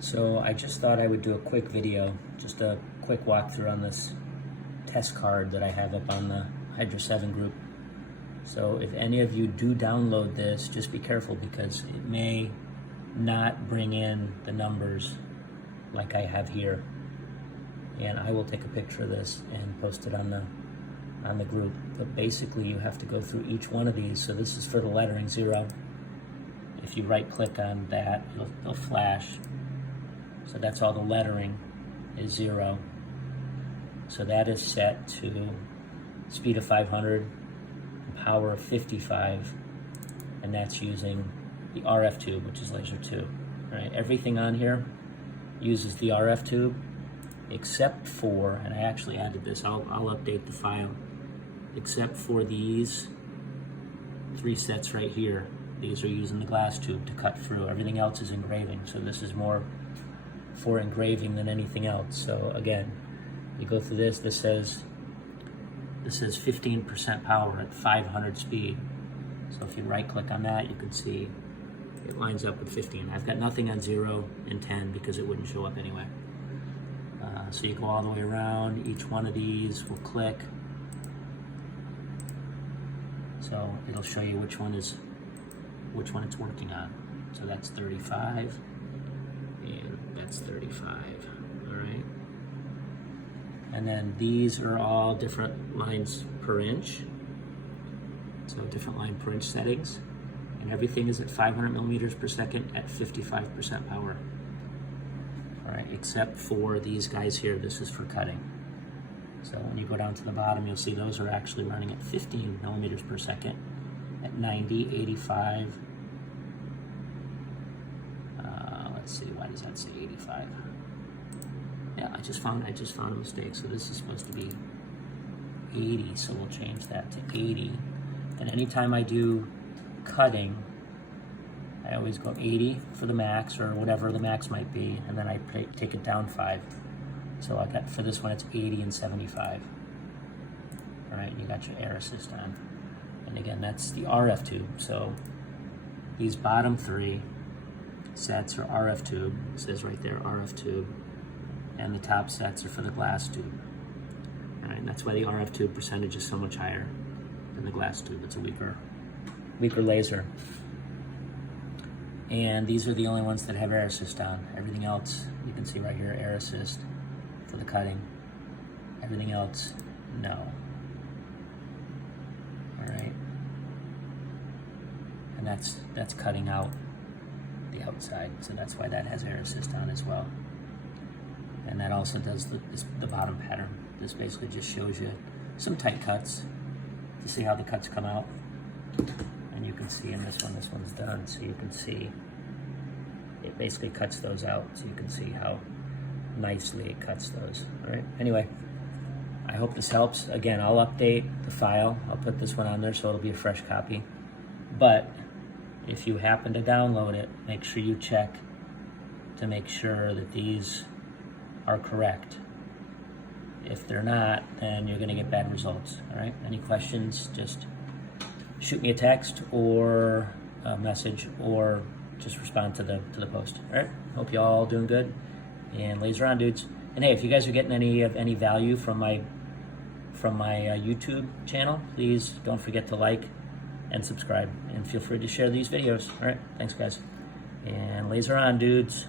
So I just thought I would do a quick video, just a quick walkthrough on this test card that I have up on the Hydra 7 group. So if any of you do download this, just be careful because it may not bring in the numbers like I have here. And I will take a picture of this and post it on the group. But basically you have to go through each one of these. So this is for the lettering 0. If you right click on that, it'll flash. So that's all the lettering is 0. So that is set to speed of 500, power of 55, and that's using the RF tube, which is laser 2. All right, everything on here uses the RF tube, except for, and I actually added this, I'll update the file, except for these 3 sets right here. These are using the glass tube to cut through. Everything else is engraving, so this is more for engraving than anything else. So again, you go through this says 15% power at 500 speed. So if you right click on that, you can see it lines up with 15. I've got nothing on 0 and 10 because it wouldn't show up anyway. So you go all the way around, each one of these will click. So it'll show you which one it's working on. So that's 35, and that's 35, all right? And then these are all different lines per inch. So different line per inch settings. And everything is at 500 millimeters per second at 55% power. All right, except for these guys here, this is for cutting. So when you go down to the bottom, you'll see those are actually running at 15 millimeters per second at 90, 85. Let's see, why does that say 85? Yeah, I just found a mistake. So this is supposed to be 80, so we'll change that to 80. And anytime I do cutting, I always go 80 for the max, or whatever the max might be, and then I take it down 5. So I got, for this one, it's 80 and 75. All right, you got your air assist on. And again, that's the RF tube. So these bottom 3 sets are RF tube. It says right there, RF tube. And the top sets are for the glass tube. All right, and that's why the RF tube percentage is so much higher than the glass tube. It's a weaker laser. And these are the only ones that have air assist on. Everything else, you can see right here, air assist for the cutting. Everything else, no. All right. And that's cutting out the outside, so that's why that has air assist on as well. And that also does the bottom pattern. This basically just shows you some tight cuts to see how the cuts come out. And you can see in this one's done, so you can see it basically cuts those out, so you can see how nicely it cuts those. All right, anyway, I hope this helps. Again, I'll update the file. I'll put this one on there so it'll be a fresh copy. But if you happen to download it, make sure you check to make sure that these are correct. If they're not, then you're gonna get bad results, all right? Any questions, just shoot me a text or a message, or just respond to the post, all right? Hope you all doing good, and laser on, dudes. And hey, if you guys are getting any value from my YouTube channel, please don't forget to like and subscribe, and feel free to share these videos. All right, thanks guys, and laser on, dudes.